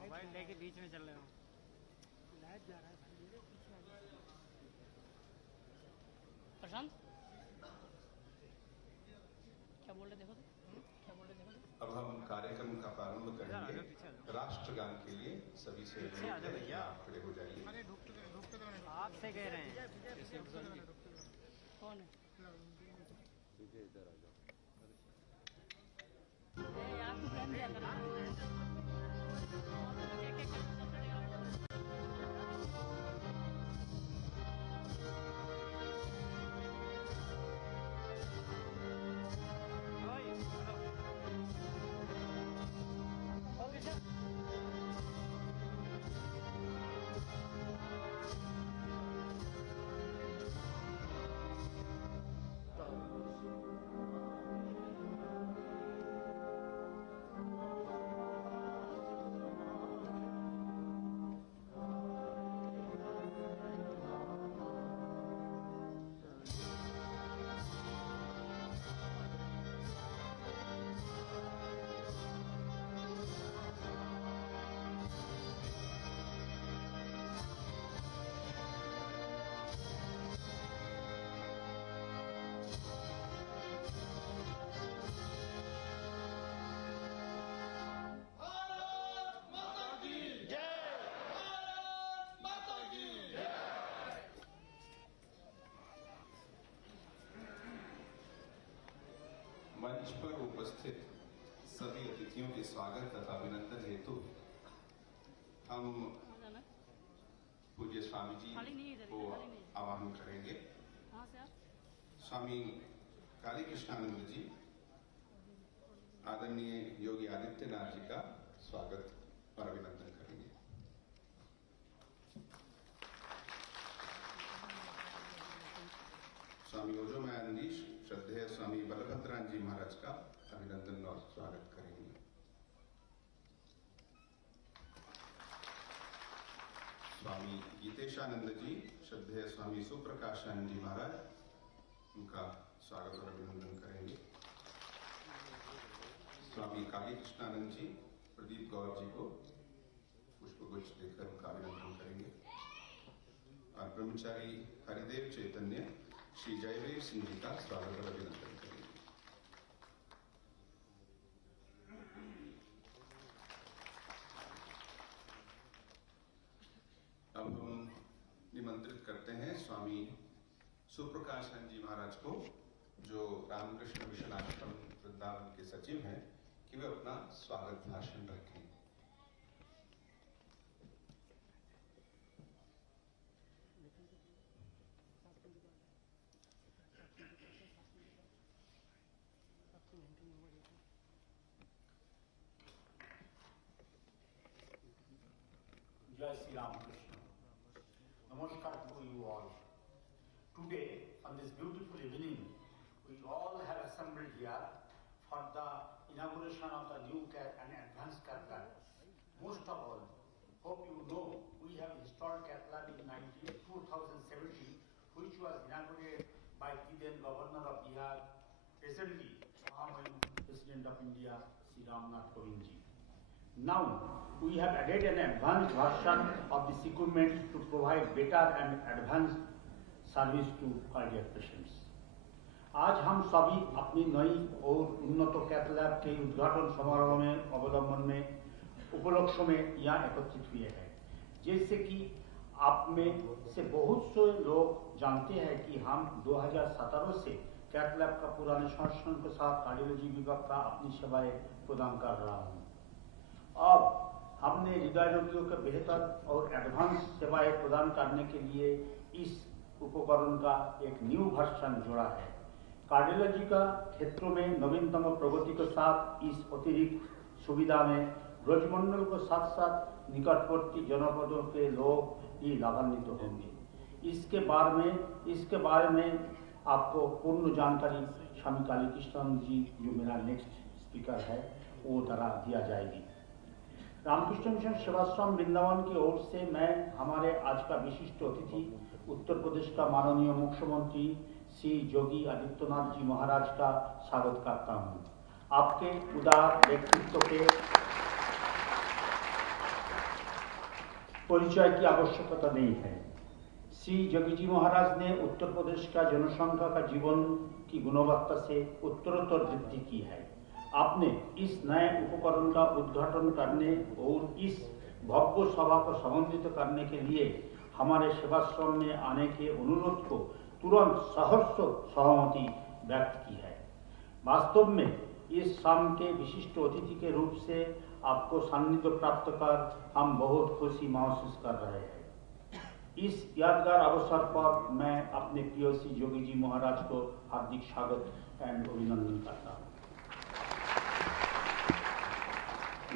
Mobile लेके बीच में चल रहे हो। लाइट जा रहा है भाई मेरे पीछे। प्रशांत क्या बोल रहे देखो तो, क्या बोल रहे देखो तो। अब हम कार्यक्रम का प्रारंभ करेंगे। राष्ट्रगान के लिए सभी से भैया खड़े हो जाइए। आपसे कह रहे हैं। कौन है? इधर आ जाओ। यार तू फ्रेंड दिया करना। मंच पर उपस्थित सभी अतिथियों के स्वागत तथा अभिनंदन हेतु हम पूज्य स्वामी जी को आह्वान करेंगे। स्वामी काली कृष्णानंद जी आदरणीय योगी आदित्यनाथ जी का स्वागत और अभिनंदन करेंगे। स्वामी ओजोमयानंदी श्रद्धेय स्वामी बलभद्रान जी महाराज का अभिनंदन और स्वागत करेंगे। स्वामी गीतेशानंद जी श्रद्धेय स्वामी सुप्रकाशानंद जी महाराज उनका स्वागत और अभिनंदन करेंगे। स्वामी काली कृष्णानंद जी प्रदीप गौर जी को पुष्पगुच्छ देकर उनका अभिनंदन करेंगे और ब्रह्मचारी हरिदेव चैतन्य श्री जयवीर सिंह जी का स्वागत और अभिनंदन करेंगे। अब हम निमंत्रित करते हैं स्वामी सुप्रकाशानंद जी महाराज को, जो रामकृष्ण मिशन आश्रम वृंदावन के सचिव हैं, कि वे अपना स्वागत भाषण रखें। Jai Sri Ram Krishna. Namaskar to you all. Today, on this beautiful evening, we all have assembled here for the inauguration of the new and advanced cath lab. Most of all, hope you know, we have installed cath lab in 2017, which was inaugurated by the then Governor of Bihar, presently President of India, Sri Ramnath Kovind ji. Now, we have added an advanced version of this equipment to provide better and advanced service to cardiac patients. आज हम सभी अपनी नई और उन्नत cath lab के उद्घाटन समारोह में अवलंबन में उपलक्ष्य में यहाँ एकत्रित हुए हैं। जैसे कि आप में से बहुत से लोग जानते हैं कि हम 2017 से कैथ लैब का पुराने संस्करण के साथ कार्डियोलॉजी विभाग का अपनी सेवाएं प्रदान कर रहा हूँ। अब हमने हृदय रोगियों के बेहतर और एडवांस सेवाएं प्रदान करने के लिए इस उपकरण का एक न्यू वर्जन जोड़ा है। कार्डियोलॉजी का क्षेत्रों में नवीनतम प्रगति के साथ इस अतिरिक्त सुविधा में ब्रजमंडल के साथ साथ निकटवर्ती जनपदों के लोग भी लाभान्वित होंगे। इसके बारे में आपको पूर्ण जानकारी स्वामी काली कृष्ण जी, जो मेरा नेक्स्ट स्पीकर है, वो द्वारा दिया जाएगी। रामकृष्ण मिशन सेवाश्रम वृंदावन की ओर से मैं हमारे आज का विशिष्ट अतिथि उत्तर प्रदेश का माननीय मुख्यमंत्री श्री योगी आदित्यनाथ जी महाराज का स्वागत करता हूं। आपके उदार व्यक्तित्व के परिचय की आवश्यकता नहीं है। श्री जोगी जी महाराज ने उत्तर प्रदेश का जनसंख्या का जीवन की गुणवत्ता से उत्तरोत्तर वृद्धि की है। आपने इस नए उपकरण का उद्घाटन करने और इस भव्य सभा को समन्वित करने के लिए हमारे सेवाश्रम में आने के अनुरोध को तुरंत सहर्ष सहमति व्यक्त की है। वास्तव में इस शाम के विशिष्ट अतिथि के रूप से आपको सान्निध्य प्राप्त कर हम बहुत खुशी महसूस कर रहे हैं। इस यादगार अवसर पर मैं अपने प्रिय श्री जोगी जी महाराज को हार्दिक स्वागत एवं अभिनंदन करता हूँ।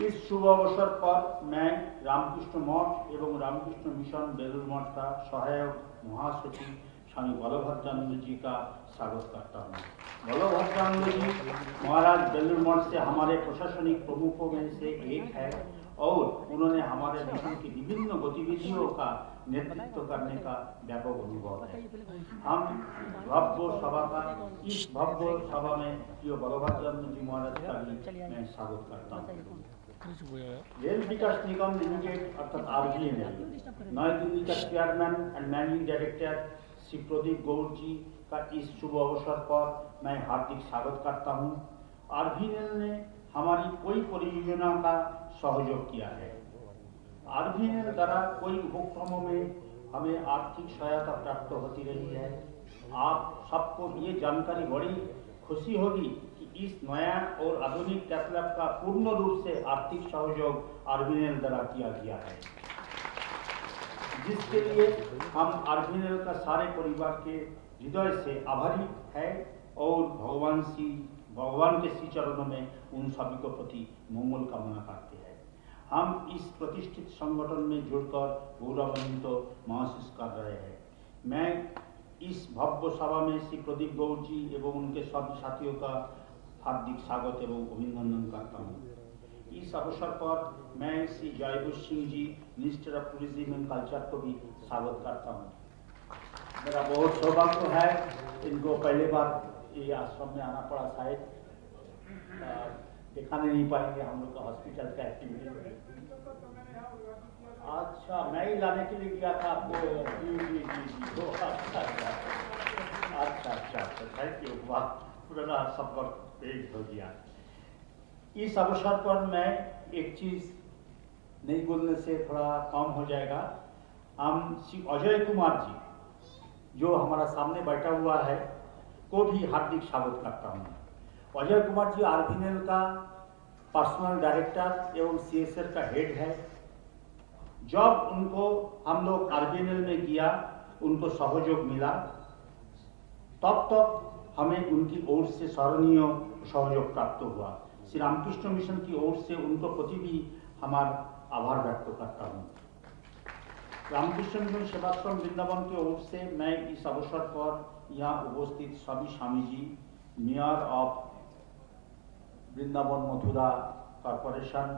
इस शुभ अवसर पर मैं रामकृष्ण मठ एवं रामकृष्ण मिशन बेलूर मठ का सहायक महासचिव स्वामी बलभद्रानंद जी का स्वागत करता हूँ। बलभद्रानंद जी महाराज बेलूर मठ से हमारे प्रशासनिक प्रमुखों में से एक है और उन्होंने हमारे मिशन की विभिन्न गतिविधियों का नेतृत्व करने का व्यापक अनुभव है। हम इस भव्य सभा में प्रिय बलभद्रानंद जी महाराज का भी मैं स्वागत करता हूँ। रेल विकास निगम लिमिटेड अर्थात आरबीएनएल नई दिल्ली का chairman and managing director Shri Pradeep Gaur ji का इस शुभ अवसर पर मैं हार्दिक स्वागत करता हूं। आरबीएनएल ने हमारी कोई परियोजना का सहयोग किया है। आरबीएनएल द्वारा कोई उपक्रमों में हमें आर्थिक सहायता प्राप्त होती रही है। आप सबको ये जानकारी बड़ी खुशी होगी कि इस नया और आधुनिक कैथ लैब का पूर्ण रूप से आर्थिक सहयोग आरबीएनएल द्वारा किया गया है, जिसके लिए हम आरबीएनएल का सारे परिवार के हृदय से आभारी है और भगवान के श्री चरणों में उन सभी को प्रति मंगल कामना करते हैं। हम इस प्रतिष्ठित संगठन में जुड़कर गौरवान्वित महसूस कर रहे हैं। मैं इस भव्य सभा में श्री प्रदीप गौड़ जी एवं उनके सभी साथियों का हार्दिक स्वागत एवं अभिनंदन करता हूँ। इस अवसर पर मैं Shri Jaibur Singh ji minister of tourism and culture को भी स्वागत करता हूँ। मेरा बहुत सौभाग्य है, इनको पहली बार ये आश्रम में आना पड़ा। शायद दिखाने नहीं पाएंगे हम लोग का हॉस्पिटल का एक्टिविटी। अच्छा, मैं ही लाने के लिए गया था आपको। अच्छा, थैंक यू। वाह, पूरा संपर्क पेश हो गया। इस अवसर पर मैं एक चीज नहीं बोलने से थोड़ा कम हो जाएगा। हम श्री अजय कुमार जी जो हमारा सामने बैठा हुआ है को भी हार्दिक स्वागत करता हूँ। अजय कुमार जी आरबीएनएल का पर्सनल डायरेक्टर एवं सीएसआर का हेड है। जब उनको हम लोग आरबीएनएल में किया, उनको सहयोग मिला, तब तक हमें उनकी ओर से सराहनीय सहयोग प्राप्त हुआ। श्री रामकृष्ण मिशन की ओर से उनको प्रति भी हमारा आभार व्यक्त करता हूँ। रामकृष्ण मिशन सेवाश्रम वृंदावन की ओर से मैं इस अवसर पर यहाँ उपस्थित सभी स्वामी जी, mayor of Vrindavan Mathura corporation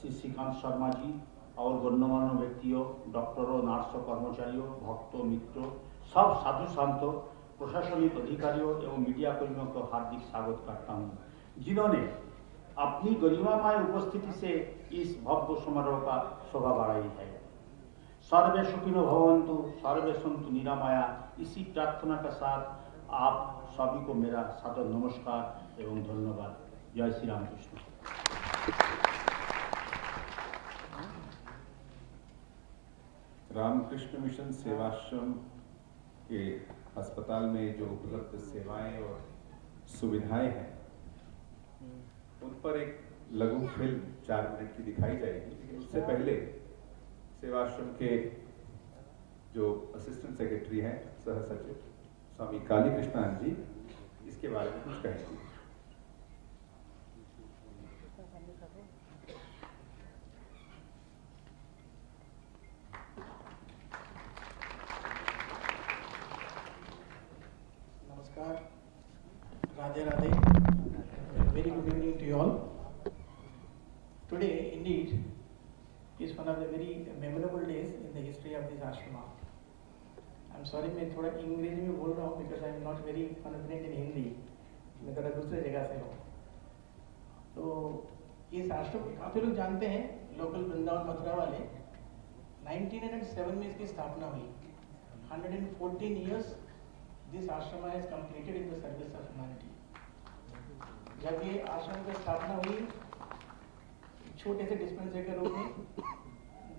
Shri Shrikant Sharma ji और गण्यमान्य व्यक्तियों, डॉक्टरों, नर्सों, कर्मचारियों, भक्तों, मित्रों, सब साधु संतों, प्रशासनिक अधिकारियों एवं मीडिया कर्मियों को हार्दिक स्वागत करता हूँ, जिन्होंने अपनी गरिमामय उपस्थिति से इस भव्य समारोह का शोभा बढ़ाई है। सर्वे सुखिनो भवन्तु, सर्वे सन्तु निरामया। इसी प्रार्थना के साथ आप सभी को मेरा सादर नमस्कार एवं धन्यवाद। जय श्री रामकृष्ण। रामकृष्ण मिशन सेवाश्रम के अस्पताल में जो उपलब्ध सेवाएं और सुविधाएं हैं, उन पर एक लघु फिल्म 4 मिनट की दिखाई जाएगी। लेकिन उससे पहले सेवाश्रम के जो असिस्टेंट सेक्रेटरी हैं, सह सचिव स्वामी काली कृष्णान जी, इसके बारे में कुछ कहेंगे। नमस्कार, Radhe Radhe. Very good evening to you all. Today, indeed, is one of the very memorable days in the history of this ashrama. I'm sorry, मैं थोड़ा इंग्लिश में बोल रहा हूँ because I'm not very confident in Hindi. मैं थोड़ा दूसरे जगह से हूँ। तो इस आश्रम काफी लोग जानते हैं, लोकल वृंदावन मथुरा वाले, 1907 में इसकी स्थापना हुई. 114 years this ashrama has completed in the service of humanity. जब ये आश्रम की स्थापना हुई छोटे से डिस्पेंसरी के रूप में,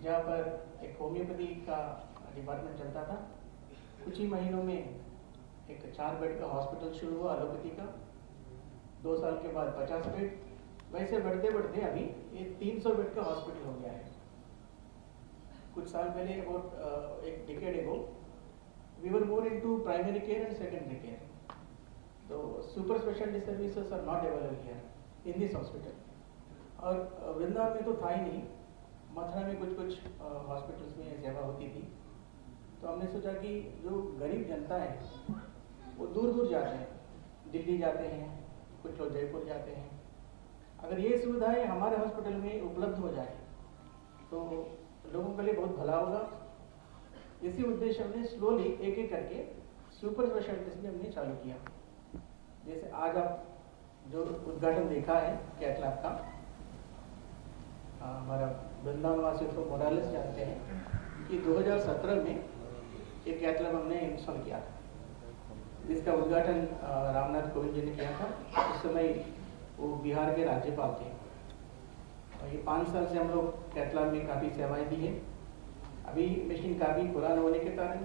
जहाँ पर एक होम्योपैथी का डिपार्टमेंट चलता था, कुछ ही महीनों में एक 4 बेड का हॉस्पिटल शुरू हुआ एलोपैथी का. 2 साल के बाद 50 बेड, वैसे बढ़ते बढ़ते अभी ये 300 बेड का हॉस्पिटल हो गया है. कुछ साल पहले अबाउट एक डिकेड एगो we were more into primary care and secondary care. So super specialty services are not available here in this hospital. और वृंदावन में तो था ही नहीं, मथुरा में कुछ हॉस्पिटल्स में सेवा होती थी. तो हमने सोचा कि जो गरीब जनता है वो दूर दूर जाते हैं, दिल्ली जाते हैं, कुछ लोग जयपुर जाते हैं. अगर ये सुविधाएं हमारे हॉस्पिटल में उपलब्ध हो जाए तो लोगों के लिए बहुत भला होगा. इसी उद्देश्य हमने स्लोली एक एक करके सुपर स्पेशलिटीज में हमने चालू किया. जैसे आज आप जो उद्घाटन देखा है कैथ लैब का, हमारा वृंदावन वासी उसको मोरालिस जानते हैं कि 2017 में एक कैथ लैब हमने इंस्टॉल किया था, जिसका उद्घाटन रामनाथ कोविंद जी ने किया था. उस समय वो बिहार के राज्यपाल थे. और ये 5 साल से हम लोग कैथ लैब में काफ़ी सेवाएं दी हैं. अभी मशीन काफ़ी पुराना होने के कारण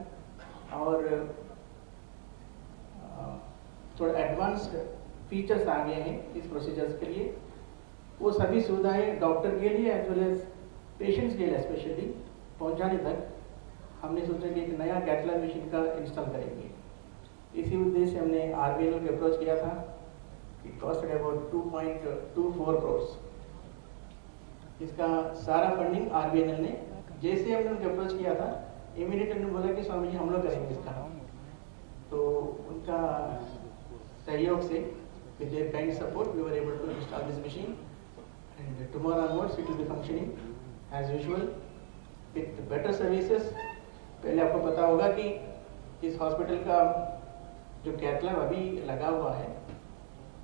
और थोड़ा एडवांस्ड फीचर्स आ गए हैं इस प्रोसीजर्स के लिए. वो सभी सुविधाएं डॉक्टर के लिए एज वेल एज पेशेंट्स के लिए स्पेशली पहुंचाने तक हमने सोचा कि एक नया कैथ लैब मशीन का इंस्टॉल करेंगे. इसी उद्देश्य से हमने RBNL को अप्रोच किया था. It costed about 2.24 crores. इसका सारा फंडिंग RBNL ने, जैसे हमने उनको अप्रोच किया था इमीडिएट उन्होंने बोला कि स्वामी जी हम लोग करेंगे इसका. तो उनका सहयोग से with their kind support we were able to install this machine, and tomorrow onwards it will be functioning as usual with better services. पहले आपको पता होगा कि इस हॉस्पिटल का जो कैथ लैब अभी लगा हुआ है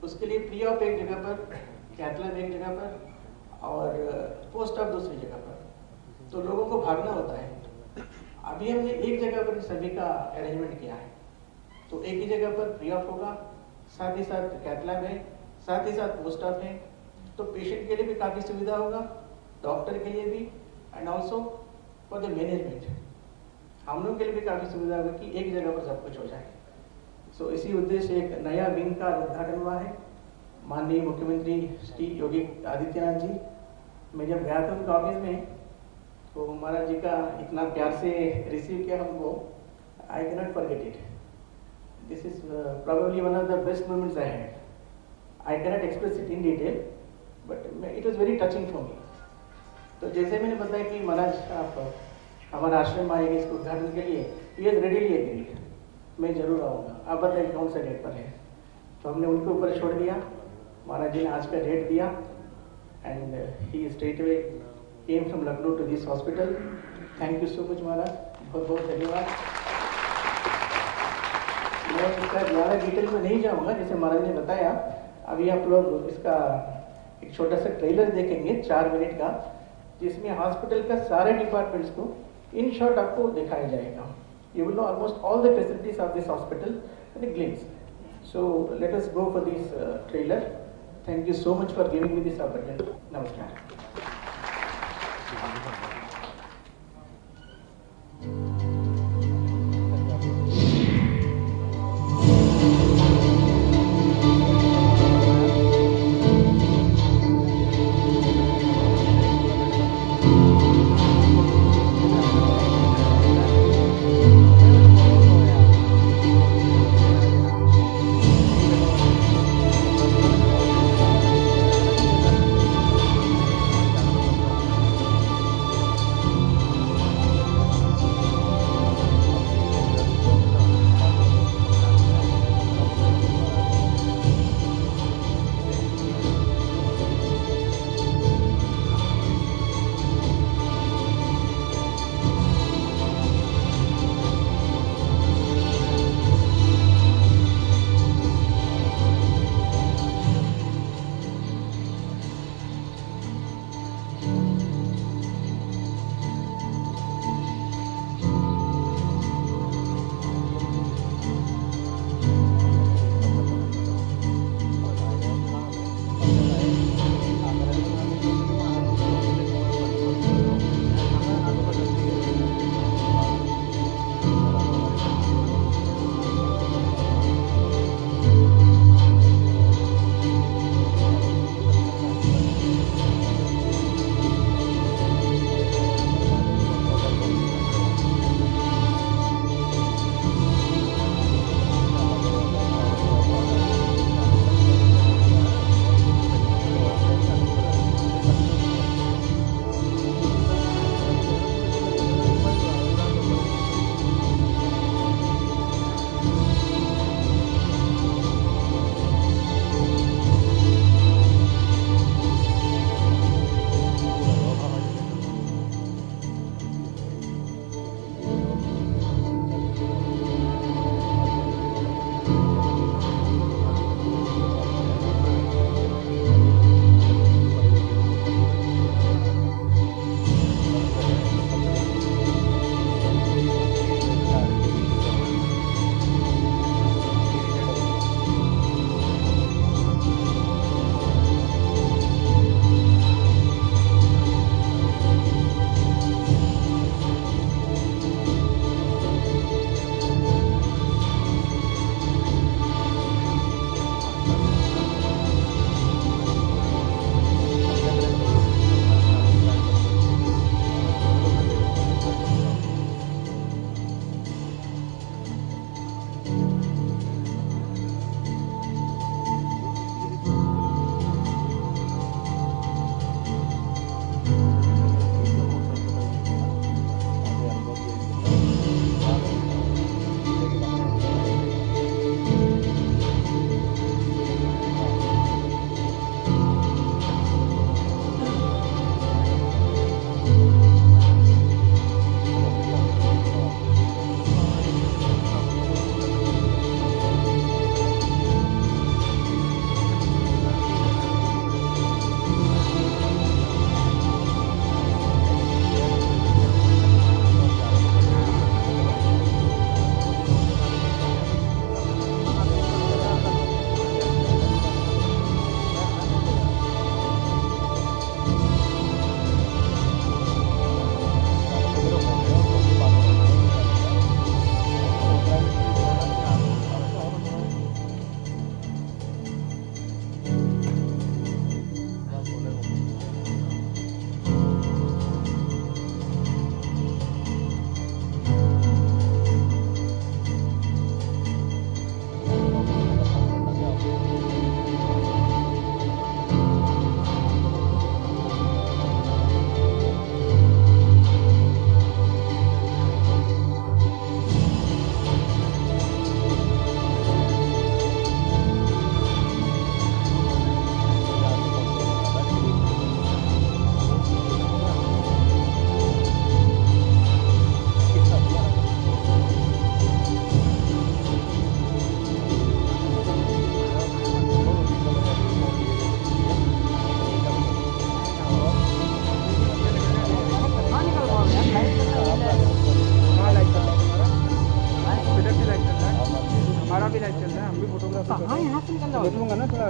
उसके लिए प्री ऑप एक जगह पर, कैथ लैब एक जगह पर और पोस्ट ऑप दूसरी जगह पर, तो लोगों को भागना होता है. अभी हमने एक जगह पर सभी का अरेंजमेंट किया है, तो एक ही जगह पर प्री ऑप होगा, साथ ही साथ कैथ लैब है, साथ ही साथ पोस्ट ऑप है. तो पेशेंट के लिए भी काफ़ी सुविधा होगा, डॉक्टर के लिए भी, and also for the management हम लोग के लिए भी काफ़ी सुविधा होगा कि एक जगह पर सब कुछ हो जाए. सो इसी उद्देश्य से एक नया विंग का उद्घाटन हुआ है. माननीय मुख्यमंत्री श्री योगी आदित्यनाथ जी, मैं जब गया था उनके ऑफिस में तो महाराज जी का इतना प्यार से रिसीव किया हमको, I cannot forget it. This is probably one of the best moments I had. I cannot express it in detail but it was very touching for me. तो जैसे मैंने बताया कि महाराज आप हमारा आश्रम आएंगे इसके उद्घाटन के लिए, ही हैज रेडीली एग्रीड, मैं जरूर आऊँगा. आप बताइए कौन सा डेट पर है. तो हमने उनके ऊपर छोड़ दिया. महाराज जी ने आज का डेट दिया and he straight away came from Lucknow to this hospital. Thank you so much महाराज, बहुत बहुत धन्यवाद. मैं इसका ज़्यादा डिटेल में नहीं जाऊँगा, जैसे महाराज ने बताया. अभी आप लोग इसका एक छोटा सा ट्रेलर देखेंगे 4 मिनट का, जिसमें हॉस्पिटल का सारे डिपार्टमेंट्स को इन शॉर्ट आपको दिखाया जाएगा. You will know almost all the facilities of this hospital in a glimpse. So let us go for this trailer. Thank you so much for giving me this opportunity. Namaskar.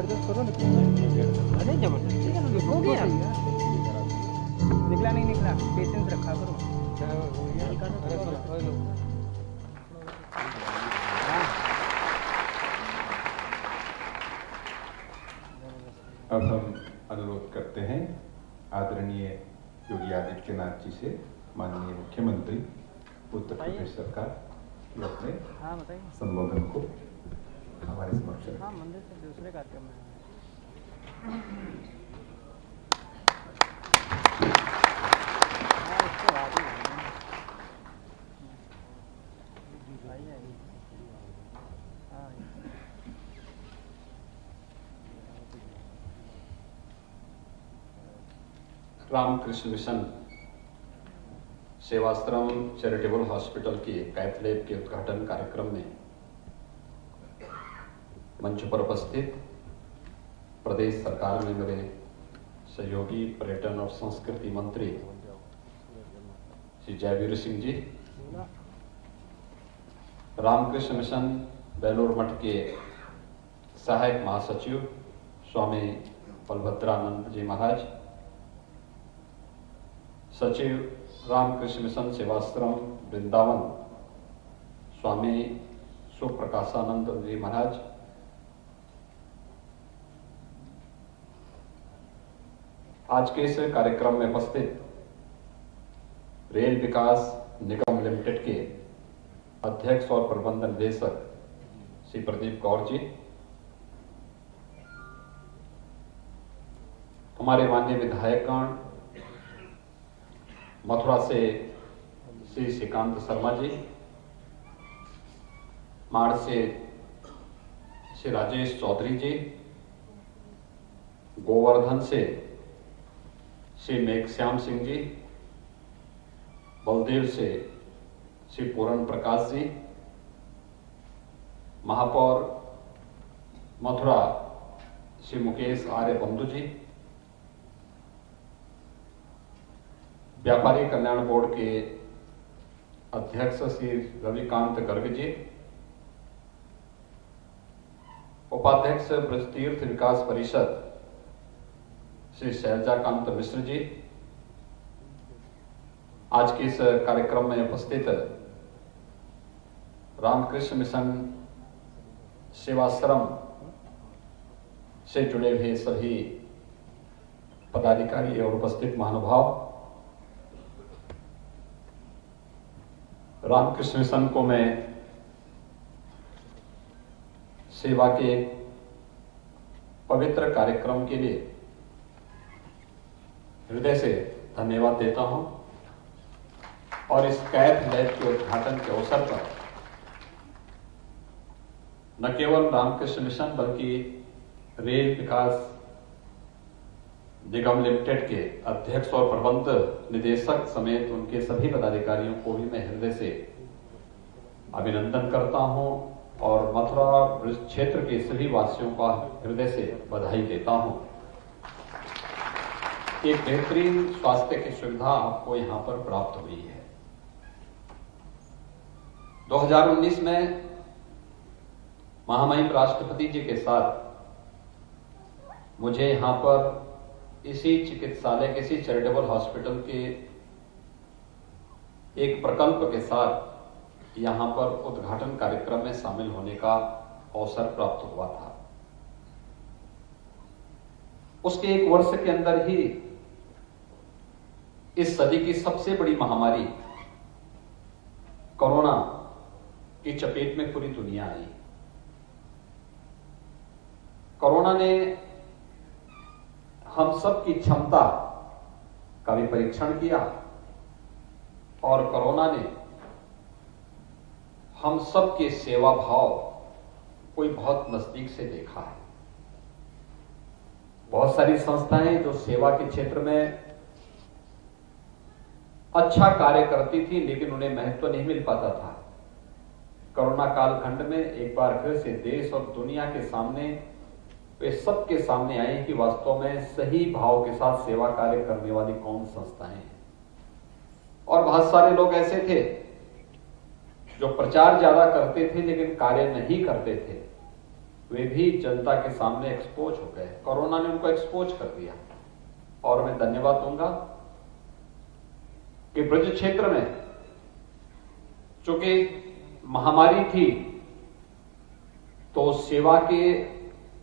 Adjust करो ना। अरे जबरदस्ती का हो गया, निकला नहीं निकला, पेशेंस रखा करो। अब हम अनुरोध करते हैं आदरणीय योगी आदित्यनाथ जी से, माननीय मुख्यमंत्री उत्तर प्रदेश सरकार, कि अपने हाँ बताइए। संबोधन को हमारे समक्ष रखें। हाँ मंदिर से दूसरे कार्यक्रम में इसके बाद ही आइए। हाँ Ramakrishna mission Sevashram charitable hospital के कैथ लैब के उद्घाटन कार्यक्रम में मंच पर उपस्थित प्रदेश सरकार में मेरे सहयोगी पर्यटन और संस्कृति मंत्री श्री जयवीर सिंह जी, रामकृष्ण मिशन बेलूर मठ के सहायक महासचिव स्वामी बलभद्रानंद जी महाराज, सचिव रामकृष्ण मिशन सेवाश्रम वृंदावन स्वामी सुप्रकाशानंद जी महाराज, आज के इस कार्यक्रम में उपस्थित रेल विकास निगम लिमिटेड के अध्यक्ष और प्रबंध निदेशक श्री प्रदीप गौर जी, हमारे माननीय विधायकगण, मथुरा से श्री श्रीकांत शर्मा जी, माड़ से श्री राजेश चौधरी जी, गोवर्धन से श्री मेघश्याम सिंह जी, बलदेव से श्री पूरण प्रकाश जी, महापौर मथुरा श्री मुकेश आर्य बंधु जी, व्यापारी कल्याण बोर्ड के अध्यक्ष श्री रविकांत गर्ग जी, उपाध्यक्ष ब्रजतीर्थ विकास परिषद श्री शैलजाकांत मिश्र जी, आज के इस कार्यक्रम में उपस्थित रामकृष्ण मिशन सेवाश्रम से जुड़े हुए सभी पदाधिकारी और उपस्थित महानुभाव, रामकृष्ण मिशन को मैं सेवा के पवित्र कार्यक्रम के लिए हृदय से धन्यवाद देता हूं और इस कैथ लैब के उद्घाटन के अवसर पर न केवल रामकृष्ण मिशन बल्कि रेल विकास निगम लिमिटेड के अध्यक्ष और प्रबंध निदेशक समेत उनके सभी पदाधिकारियों को भी मैं हृदय से अभिनंदन करता हूं और मथुरा क्षेत्र के सभी वासियों का हृदय से बधाई देता हूं। एक बेहतरीन स्वास्थ्य की सुविधा आपको यहां पर प्राप्त हुई है। 2019 में महामहिम राष्ट्रपति जी के साथ मुझे यहां पर इसी चिकित्सालय के, इसी चैरिटेबल हॉस्पिटल के एक प्रकल्प के साथ यहां पर उद्घाटन कार्यक्रम में शामिल होने का अवसर प्राप्त हुआ था। उसके एक वर्ष के अंदर ही इस सदी की सबसे बड़ी महामारी कोरोना की चपेट में पूरी दुनिया आई। कोरोना ने हम सब की क्षमता का भी परीक्षण किया और कोरोना ने हम सब के सेवा भाव को बहुत नजदीक से देखा है। बहुत सारी संस्थाएं जो सेवा के क्षेत्र में अच्छा कार्य करती थी लेकिन उन्हें महत्व नहीं मिल पाता था, कोरोना कालखंड में एक बार फिर से देश और दुनिया के सामने, वे सबके सामने आए कि वास्तव में सही भाव के साथ सेवा कार्य करने वाली कौन संस्थाएं हैं। और बहुत सारे लोग ऐसे थे जो प्रचार ज्यादा करते थे लेकिन कार्य नहीं करते थे। वे भी जनता के सामने एक्सपोज हो गए। कोरोना ने उनको एक्सपोज कर दिया। और मैं धन्यवाद दूंगा कि ब्रज क्षेत्र में चूंकि महामारी थी तो सेवा के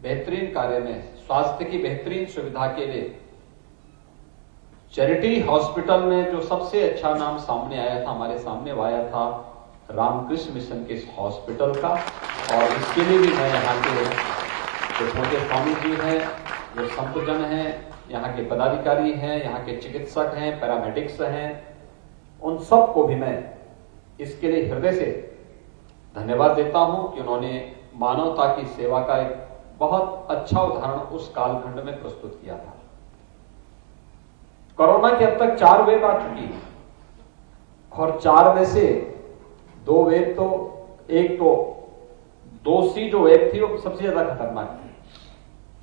बेहतरीन कार्य में, स्वास्थ्य की बेहतरीन सुविधा के लिए चैरिटी हॉस्पिटल में जो सबसे अच्छा नाम सामने आया था, हमारे सामने वो आया था रामकृष्ण मिशन के इस हॉस्पिटल का। और इसके लिए भी मैं यहाँ के जो पूज्य स्वामी जी हैं, जो संतजन हैं, यहाँ के पदाधिकारी हैं, यहाँ के चिकित्सक हैं, पैरामेडिक्स हैं, उन सबको भी मैं इसके लिए हृदय से धन्यवाद देता हूं कि उन्होंने मानवता की सेवा का एक बहुत अच्छा उदाहरण उस कालखंड में प्रस्तुत किया था। कोरोना के अब तक 4 वेव आ चुकी है और 4 में से 2 वेव तो, एक तो दूसरी जो वेव थी वो सबसे ज्यादा खतरनाक थी,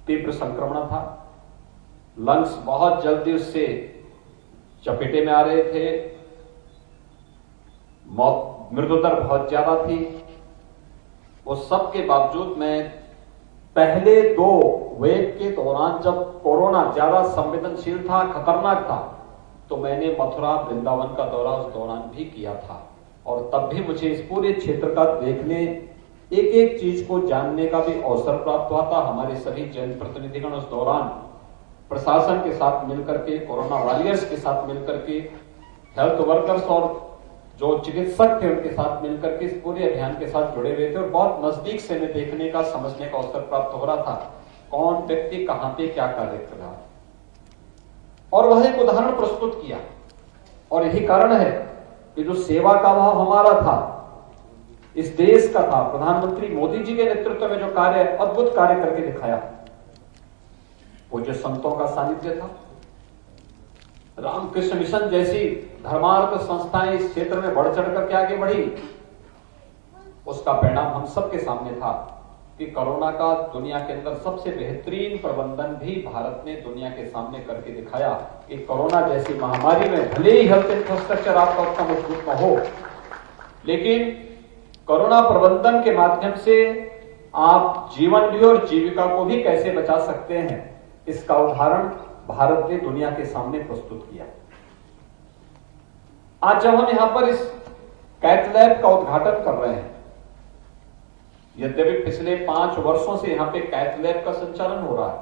तीव्र संक्रमण था, लंग्स बहुत जल्दी उससे चपेटे में आ रहे थे, मौत मृत्यु दर बहुत ज्यादा थी। उस सब के बावजूद मैं पहले 2 वेव के दौरान जब कोरोना ज्यादा संवेदनशील था, खतरनाक था, तो मैंने मथुरा वृंदावन का दौरा उस दौरान भी किया था। और तब भी मुझे इस पूरे क्षेत्र का देखने, एक एक चीज को जानने का भी अवसर प्राप्त हुआ था। हमारे सभी जनप्रतिनिधिगण उस दौरान प्रशासन के साथ मिलकर के, कोरोना वॉरियर्स के साथ मिलकर के, हेल्थ वर्कर्स और जो चिकित्सक थे उनके साथ मिलकर के इस पूरे अभियान के साथ जुड़े हुए थे। और बहुत नजदीक से मैं देखने का, समझने का अवसर प्राप्त हो रहा था कौन व्यक्ति कहां पे क्या कार्य कर रहा है। और वह एक उदाहरण प्रस्तुत किया। और यही कारण है कि जो सेवा का भाव हमारा था, इस देश का था, प्रधानमंत्री मोदी जी के नेतृत्व में जो कार्य, अद्भुत कार्य करके दिखाया, वो जो संतों का सानिध्य था, रामकृष्ण मिशन जैसी धर्मार्थ संस्थाएं इस क्षेत्र में बढ़ चढ़ करके आगे बढ़ी, उसका परिणाम हम सबके सामने था कि कोरोना का दुनिया के अंदर सबसे बेहतरीन प्रबंधन भी भारत ने दुनिया के सामने करके दिखाया कि कोरोना जैसी महामारी में भले ही हेल्थ इंफ्रास्ट्रक्चर आपका उतना मजबूत न हो, लेकिन कोरोना प्रबंधन के माध्यम से आप जीवन भी और जीविका को भी कैसे बचा सकते हैं, इसका उदाहरण भारत ने दुनिया के सामने प्रस्तुत किया। आज जब हम यहां पर इस कैथ लैब का उद्घाटन कर रहे हैं, यद्यपि पिछले 5 वर्षों से यहां पे कैथ लैब का संचालन हो रहा है,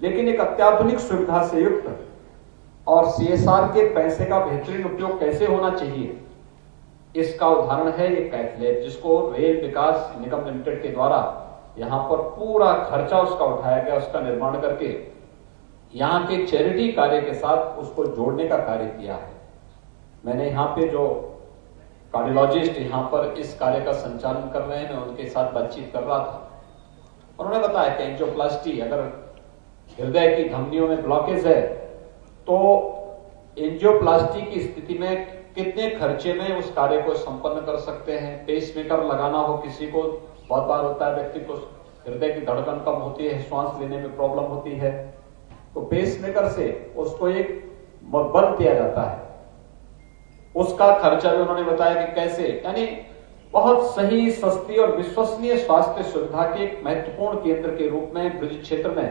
लेकिन एक अत्याधुनिक सुविधा से युक्त और सीएसआर के पैसे का बेहतरीन उपयोग कैसे होना चाहिए, इसका उदाहरण है ये कैथ लैब, जिसको रेल विकास निगम लिमिटेड के द्वारा यहां पर पूरा खर्चा उसका उठाया गया, उसका निर्माण करके यहां के चैरिटी कार्य के साथ उसको जोड़ने का कार्य किया है। मैंने यहाँ पे जो कार्डियोलॉजिस्ट यहाँ पर इस कार्य का संचालन कर रहे हैं, मैं उनके साथ बातचीत कर रहा था। उन्होंने बताया कि एंजियोप्लास्टी, अगर हृदय की धमनियों में ब्लॉकेज है तो एंजियोप्लास्टी की स्थिति में कितने खर्चे में उस कार्य को संपन्न कर सकते हैं। पेसमेकर लगाना हो किसी को, बहुत बार होता है व्यक्ति को हृदय की धड़कन कम होती है, श्वास लेने में प्रॉब्लम होती है, तो पेसमेकर से उसको एक बल दिया जाता है, उसका खर्चा भी उन्होंने बताया कि कैसे, यानी बहुत सही, सस्ती और विश्वसनीय स्वास्थ्य सुविधा के एक महत्वपूर्ण केंद्र के रूप में ब्रज क्षेत्र में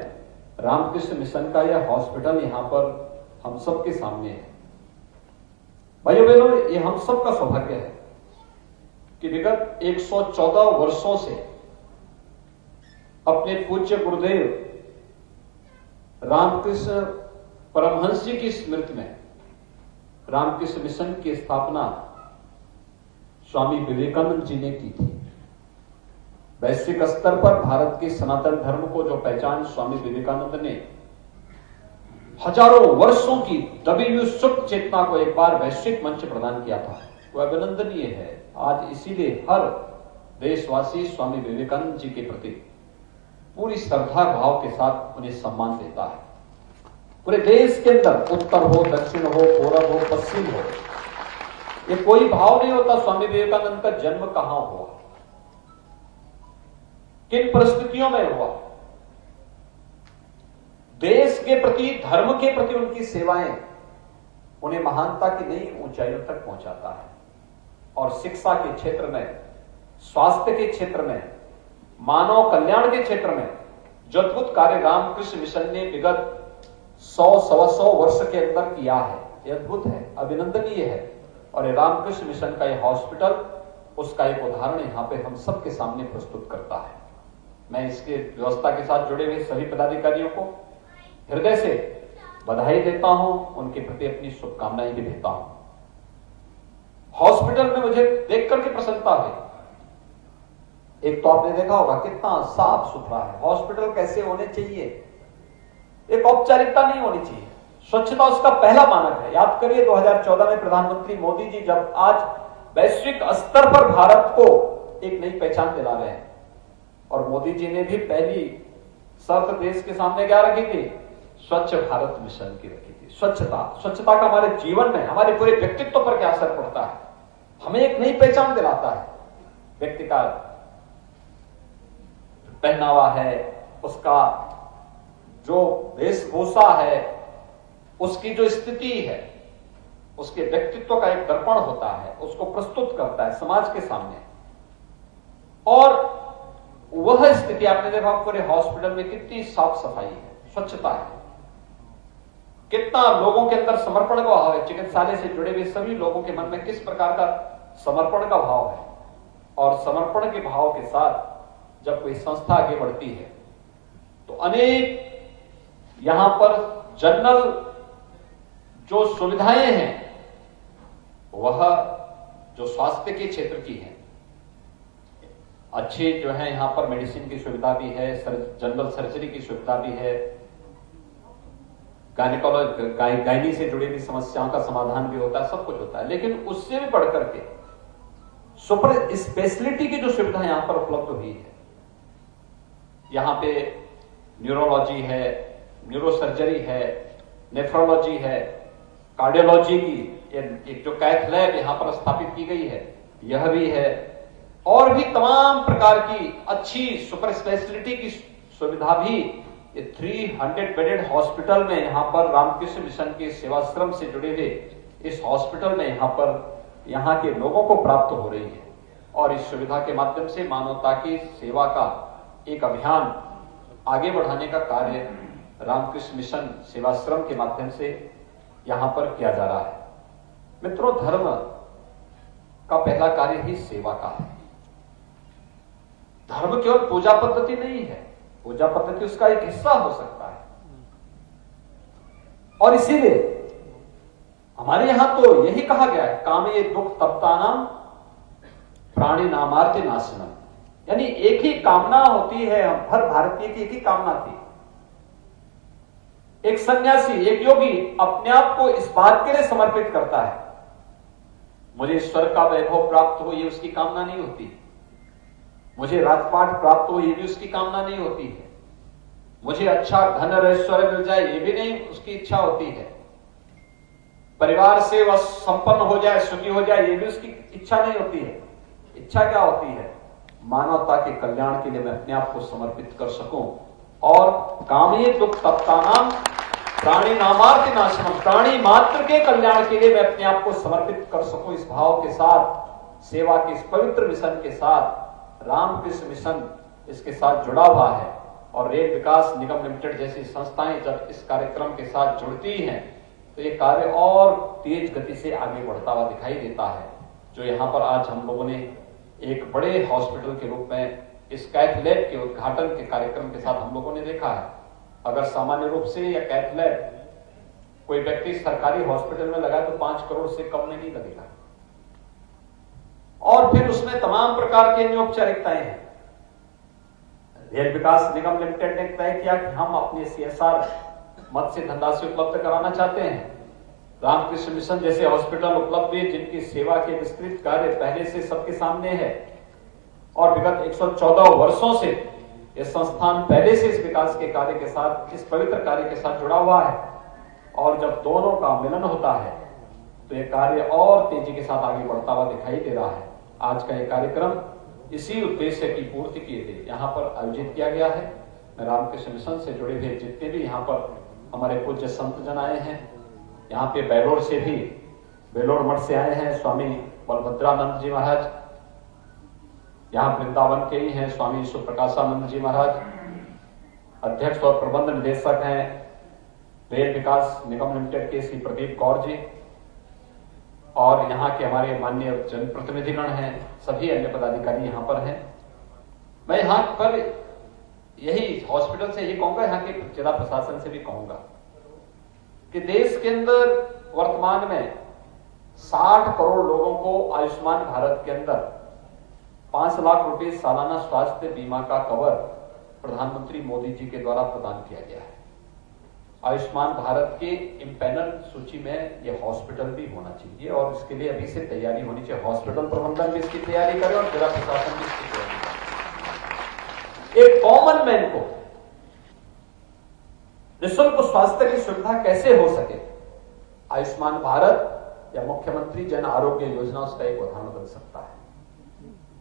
रामकृष्ण मिशन का यह हॉस्पिटल यहां पर हम सबके सामने है। भाइयों बहनों, ये हम सबका सौभाग्य है कि विगत 114 वर्षों से अपने पूज्य गुरुदेव रामकृष्ण परमहंस जी की स्मृति में रामकृष्ण मिशन की स्थापना स्वामी विवेकानंद जी ने की थी। वैश्विक स्तर पर भारत के सनातन धर्म को जो पहचान स्वामी विवेकानंद ने हजारों वर्षों की दबी हुई सुप्त चेतना को एक बार वैश्विक मंच प्रदान किया था, वह अभिनंदनीय है। आज इसीलिए हर देशवासी स्वामी विवेकानंद जी के प्रति पूरी श्रद्धा भाव के साथ उन्हें सम्मान देता है। पूरे देश के अंदर उत्तर हो, दक्षिण हो, पूरब हो, पश्चिम हो, ये कोई भाव नहीं होता स्वामी विवेकानंद का जन्म कहां हुआ, किन परिस्थितियों में हुआ। देश के प्रति, धर्म के प्रति उनकी सेवाएं उन्हें महानता की नई ऊंचाइयों तक पहुंचाता है। और शिक्षा के क्षेत्र में, स्वास्थ्य के क्षेत्र में मानव कल्याण के क्षेत्र में जो अद्भुत कार्य रामकृष्ण मिशन ने विगत 100-125 वर्ष के अंदर किया है, ये अद्भुत है, अभिनंदनीय है। और ये रामकृष्ण मिशन का ये हॉस्पिटल उसका एक उदाहरण यहाँ पे हम सबके सामने प्रस्तुत करता है। मैं इसके व्यवस्था के साथ जुड़े हुए सभी पदाधिकारियों को हृदय से बधाई देता हूं, उनके प्रति अपनी शुभकामनाएं भी देता हूं। हॉस्पिटल में मुझे देख करके प्रसन्नता हुई। एक तो आपने देखा होगा कितना साफ सुथरा है। हॉस्पिटल कैसे होने चाहिए, एक औपचारिकता नहीं होनी चाहिए, स्वच्छता उसका पहला मानक है। याद करिए 2014 में प्रधानमंत्री मोदी जी जब आज वैश्विक स्तर पर भारत को एक नई पहचान दिला रहे हैं, और मोदी जी ने भी पहली शर्त देश के सामने क्या रखी थी, स्वच्छ भारत मिशन की रखी थी। स्वच्छता का हमारे जीवन में, हमारे पूरे व्यक्तित्व पर क्या असर पड़ता है, हमें एक नई पहचान दिलाता है। व्यक्ति का पहनावा है, उसका जो वेशभूषा है, उसकी जो स्थिति है, उसके व्यक्तित्व का एक दर्पण होता है, उसको प्रस्तुत करता है समाज के सामने। और वह स्थिति आपने देखा पूरे हॉस्पिटल में कितनी साफ सफाई है, स्वच्छता है, कितना लोगों के अंदर समर्पण का भाव है। चिकित्सालय से जुड़े हुए सभी लोगों के मन में किस प्रकार का समर्पण का भाव है। और समर्पण के भाव के साथ जब कोई संस्था आगे बढ़ती है तो अनेक यहां पर जनरल जो सुविधाएं हैं वह जो स्वास्थ्य के क्षेत्र की है, अच्छे जो है यहां पर मेडिसिन की सुविधा भी है, जनरल सर्जरी की सुविधा भी है, गायनी से जुड़ी हुई समस्याओं का समाधान भी होता है, सब कुछ होता है। लेकिन उससे भी बढ़कर के सुपर स्पेशलिटी की जो सुविधा यहां पर उपलब्ध हुई है, यहां पे न्यूरोलॉजी है, न्यूरोसर्जरी है, नेफ्रोलॉजी है, कार्डियोलॉजी की एक जो कैथ लैब यहां पर स्थापित की गई है यह भी है, और भी तमाम प्रकार की अच्छी सुपर स्पेशलिटी की सुविधा भी ये 300 बेडेड हॉस्पिटल में यहां पर रामकृष्ण मिशन के सेवाश्रम से जुड़े हुए इस हॉस्पिटल में यहां पर यहां के लोगों को प्राप्त हो रही है। और इस सुविधा के माध्यम से मानवता की सेवा का एक अभियान आगे बढ़ाने का कार्य रामकृष्ण मिशन सेवाश्रम के माध्यम से यहां पर किया जा रहा है। मित्रों, धर्म का पहला कार्य ही सेवा का है। धर्म केवल पूजा पद्धति नहीं है, पूजा पद्धति उसका एक हिस्सा हो सकता है। और इसीलिए हमारे यहां तो यही कहा गया है, कामे दुख तप्तानाम प्राणी नामार्थ नाशनम, यानी एक ही कामना होती है, हर भारतीय की एक ही कामना थी। एक सन्यासी, एक योगी अपने आप को इस बात के लिए समर्पित करता है, मुझे स्वर्ग का वैभव प्राप्त हो, ये उसकी कामना नहीं होती। मुझे राजपाट प्राप्त हो, ये भी उसकी कामना नहीं होती है। मुझे अच्छा धन और ऐश्वर्य मिल जाए, ये भी नहीं उसकी इच्छा होती है। परिवार से वह संपन्न हो जाए, सुखी हो जाए, ये भी उसकी इच्छा नहीं होती है। इच्छा क्या होती है, मानवता के कल्याण के लिए मैं अपने आप को समर्पित कर सकूं। और कामे दुख तप्तानाम प्राणी नामार्थ नाशनम, प्राणी मात्र के कल्याण के लिए मैं अपने आप को समर्पित कर सकूं, इस भाव के साथ, सेवा के इस पवित्र मिशन के साथ रामकृष्ण मिशन इसके साथ जुड़ा हुआ है। और रेल विकास निगम लिमिटेड जैसी संस्थाएं जब इस कार्यक्रम के साथ जुड़ती हैं तो ये कार्य और तेज गति से आगे बढ़ता हुआ दिखाई देता है। जो यहाँ पर आज हम लोगों ने एक बड़े हॉस्पिटल के रूप में इस कैथ लैब के उद्घाटन के कार्यक्रम के साथ हम लोगों ने देखा है। अगर सामान्य रूप से या कैथ लैब कोई व्यक्ति सरकारी हॉस्पिटल में लगाए तो 5 करोड़ से कम में नहीं लगेगा। और फिर उसमें तमाम प्रकार की औपचारिकताएं हैं। रेल विकास निगम लिमिटेड ने तय किया कि हम अपने CSR मद से धनराशि उपलब्ध कराना चाहते हैं। रामकृष्ण मिशन जैसे हॉस्पिटल उपलब्ध हुए जिनकी सेवा के विस्तृत कार्य पहले से सबके सामने है, और विगत 114 वर्षों से यह संस्थान पहले से इस विकास के कार्य के साथ, इस पवित्र कार्य के साथ जुड़ा हुआ है। और जब दोनों का मिलन होता है तो यह कार्य और तेजी के साथ आगे बढ़ता हुआ दिखाई दे रहा है। आज का यह कार्यक्रम इसी उद्देश्य की पूर्ति के लिए यहाँ पर आयोजित किया गया है। मैं रामकृष्ण मिशन से जुड़े हुए जितने भी यहाँ पर हमारे पूज्य संत जन आए हैं, यहाँ पे बेलोर से भी, बेलोर मठ से आए हैं स्वामी बलभद्रानंद जी महाराज, यहाँ वृंदावन के ही हैं स्वामी सुप्रकाशानंद जी महाराज, अध्यक्ष और प्रबंध निदेशक हैं रेल विकास निगम लिमिटेड के श्री प्रदीप कौर जी, और यहाँ के हमारे माननीय जनप्रतिनिधिगण हैं, सभी अन्य पदाधिकारी यहाँ पर हैं। मैं यहाँ पर यही हॉस्पिटल से यही कहूंगा, यहाँ के जिला प्रशासन से भी कहूंगा कि देश के अंदर वर्तमान में 60 करोड़ लोगों को आयुष्मान भारत के अंदर 5 लाख रुपए सालाना स्वास्थ्य बीमा का कवर प्रधानमंत्री मोदी जी के द्वारा प्रदान किया गया है। आयुष्मान भारत के इम्पैनल सूची में यह हॉस्पिटल भी होना चाहिए और इसके लिए अभी से तैयारी होनी चाहिए। हॉस्पिटल प्रबंधन भी इसकी तैयारी करे और जिला प्रशासन भी इसकी तैयारी करे। एक कॉमन मैन को निःशुल्क स्वास्थ्य की सुविधा कैसे हो सके, आयुष्मान भारत या मुख्यमंत्री जन आरोग्य योजना उसका एक उदाहरण बन सकता है।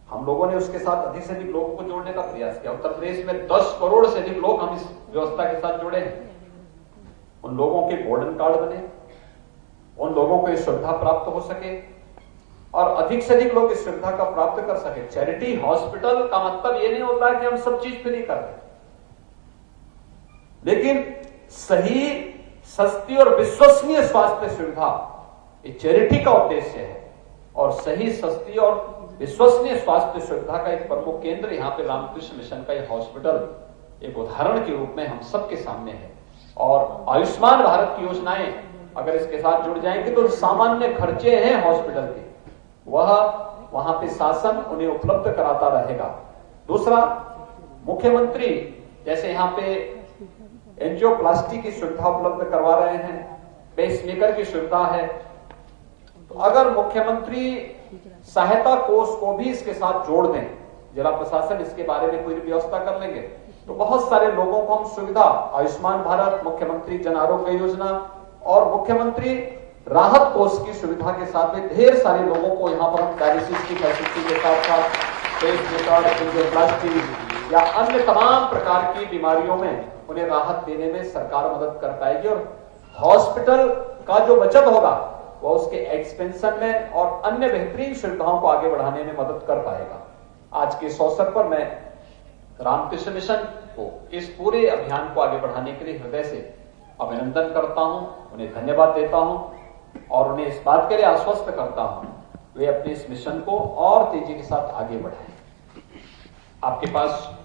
हम लोगों ने उसके साथ अधिक से अधिक लोगों को जोड़ने का प्रयास किया। उत्तर प्रदेश में 10 करोड़ से अधिक लोग हम इस व्यवस्था के साथ जुड़े हैं। उन लोगों के गोल्डन कार्ड बने, उन लोगों को इस सुविधा प्राप्त हो सके और अधिक से अधिक लोग इस सुविधा का प्राप्त कर सके। चैरिटी हॉस्पिटल का मतलब यह नहीं होता कि हम सब चीज फ्री कर रहे हैं, लेकिन सही, सस्ती और विश्वसनीय स्वास्थ्य सुविधा ये चैरिटी का उद्देश्य है। और सही, सस्ती और विश्वसनीय स्वास्थ्य सुविधा का एक प्रमुख केंद्र यहाँ पे रामकृष्ण मिशन का ये हॉस्पिटल एक उदाहरण के रूप में हम सबके सामने है। और आयुष्मान भारत की योजनाएं अगर इसके साथ जुड़ जाएंगे तो सामान्य खर्चे हैं हॉस्पिटल के, वह वहां पे शासन उन्हें उपलब्ध कराता रहेगा। दूसरा, मुख्यमंत्री जैसे यहाँ पे एंजियोप्लास्टी की सुविधा उपलब्ध करवा रहे हैं, पेसमेकर की सुविधा है, तो अगर मुख्यमंत्री सहायता कोष को भी इसके साथ जोड़ दें, जिला प्रशासन इसके बारे में कोई व्यवस्था कर लेंगे, तो बहुत सारे लोगों को हम सुविधा आयुष्मान भारत, मुख्यमंत्री जन आरोग्य योजना और मुख्यमंत्री राहत कोष की सुविधा के साथ में ढेर सारे लोगों को यहाँ पर हम डायलिसिस की फैसिलिटी के साथ साथ पेसमेकर, एंजियोप्लास्टी या अन्य तमाम प्रकार की बीमारियों में उन्हें राहत देने में सरकार मदद कर पाएगी। और हॉस्पिटल का जो बचत होगा वो उसके एक्सपेंशन में और अन्य बेहतरीन सुविधाओं को आगे बढ़ाने में मदद कर पाएगा। आज के इस अवसर पर मैं रामकृष्ण मिशन को इस पूरे अभियान को आगे बढ़ाने के लिए हृदय से अभिनंदन करता हूं, उन्हें धन्यवाद देता हूं और उन्हें इस बात के लिए आश्वस्त करता हूं वे अपने इस मिशन को और तेजी के साथ आगे बढ़ाएं। आपके पास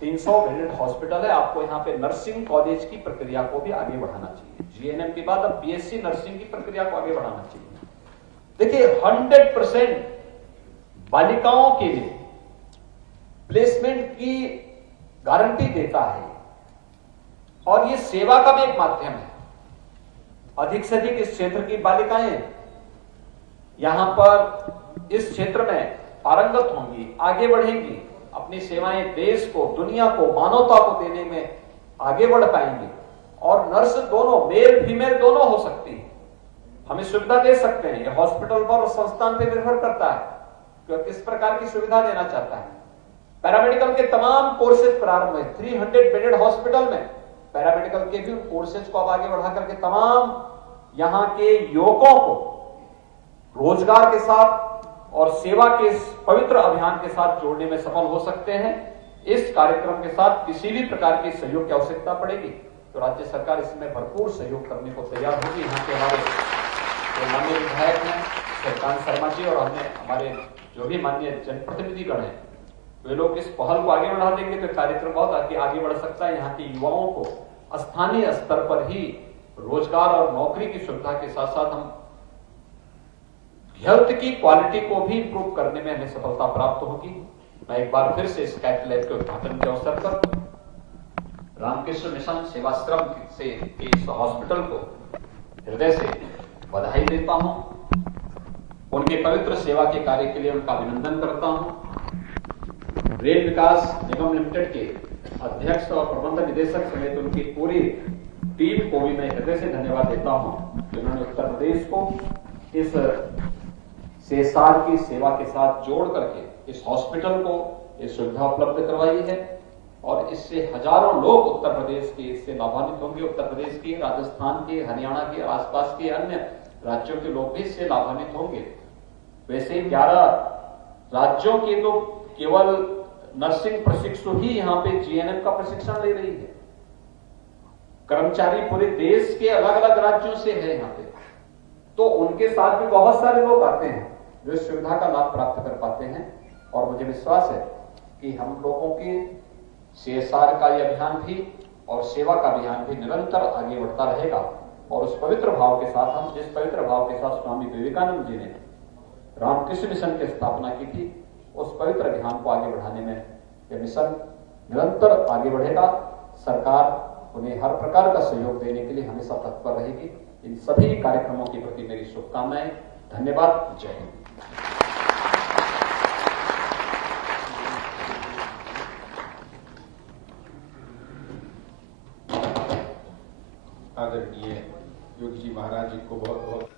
300 बेडेड हॉस्पिटल है, आपको यहाँ पे नर्सिंग कॉलेज की प्रक्रिया को भी आगे बढ़ाना चाहिए। जीएनएम के बाद अब बीएससी नर्सिंग की प्रक्रिया को आगे बढ़ाना चाहिए। देखिए 100% बालिकाओं के लिए प्लेसमेंट की गारंटी देता है और ये सेवा का भी एक माध्यम है। अधिक से अधिक इस क्षेत्र की बालिकाएं यहां पर इस क्षेत्र में पारंगत होंगी, आगे बढ़ेंगी, अपनी सेवाएं देश को, दुनिया को, मानवता को देने में आगे बढ़ पाएंगी। और नर्स दोनों, मेल फीमेल दोनों हो सकती है, हम इस सुविधा दे सकते हैं। यह हॉस्पिटल पर और संस्थान पर निर्भर करता है कि किस प्रकार की सुविधा देना चाहता है। पैरामेडिकल के तमाम कोर्सेज प्रारंभ है। 300 बेडेड हॉस्पिटल में पैरामेडिकल के भी कोर्सेज को अब आगे बढ़ा करके तमाम यहां के युवकों को रोजगार के साथ और सेवा के इस पवित्र अभियान के साथ जोड़ने में सफल हो सकते हैं। इस कार्यक्रम के साथ किसी भी प्रकार के सहयोग की आवश्यकता पड़ेगी तो राज्य सरकार इसमें भरपूर सहयोग करने को तैयार होगी। यहाँ के हमारे माननीय विधायक हैं श्रीकांत शर्मा जी और हमारे जो भी माननीय जनप्रतिनिधिगण हैं, वे लोग इस पहल को आगे बढ़ा देंगे तो कार्यक्रम बहुत आगे बढ़ सकता है। यहाँ के युवाओं को स्थानीय स्तर पर ही रोजगार और नौकरी की सुविधा के साथ साथ हम हेल्थ की क्वालिटी को भी इंप्रूव करने में हमें सफलता प्राप्त होगी। मैं एक बार फिर से इस कैथ लैब के उद्घाटन के अवसर पर रामकृष्ण मिशन सेवाश्रम से इस हॉस्पिटल को हृदय से बधाई देता हूं, उनके पवित्र सेवा के कार्य के लिए उनका अभिनंदन करता हूं। रेल विकास निगम लिमिटेड के अध्यक्ष और प्रबंध निदेशक समेत उनकी पूरी टीम को भी मैं हृदय से धन्यवाद देता हूं, जिन्होंने उत्तर प्रदेश को इस CSR की सेवा के साथ जोड़ करके इस हॉस्पिटल को ये सुविधा उपलब्ध करवाई है और इससे हजारों लोग उत्तर प्रदेश के इससे लाभान्वित होंगे। उत्तर प्रदेश के, राजस्थान के, हरियाणा के, आसपास के अन्य राज्यों के लोग भी इससे लाभान्वित होंगे। वैसे 11 राज्यों के लोग केवल नर्सिंग प्रशिक्षु ही यहाँ पे जीएनएम का प्रशिक्षण ले रही है। कर्मचारी पूरे देश के अलग अलग राज्यों से है यहाँ पे, तो उनके साथ भी बहुत सारे लोग आते हैं जो इस सुविधा का लाभ प्राप्त कर पाते हैं। और मुझे विश्वास है कि हम लोगों के CSR का यह अभियान भी और सेवा का अभियान भी निरंतर आगे बढ़ता रहेगा। और उस पवित्र भाव के साथ, हम जिस पवित्र भाव के साथ स्वामी विवेकानंद जी ने रामकृष्ण मिशन की स्थापना की थी, उस पवित्र अभियान को आगे बढ़ाने में यह मिशन निरंतर आगे बढ़ेगा। सरकार उन्हें हर प्रकार का सहयोग देने के लिए हमेशा तत्पर रहेगी। इन सभी कार्यक्रमों के प्रति मेरी शुभकामनाएं। धन्यवाद। जय हिंद। आदरणीय योगी जी महाराज जी को बहुत बहुत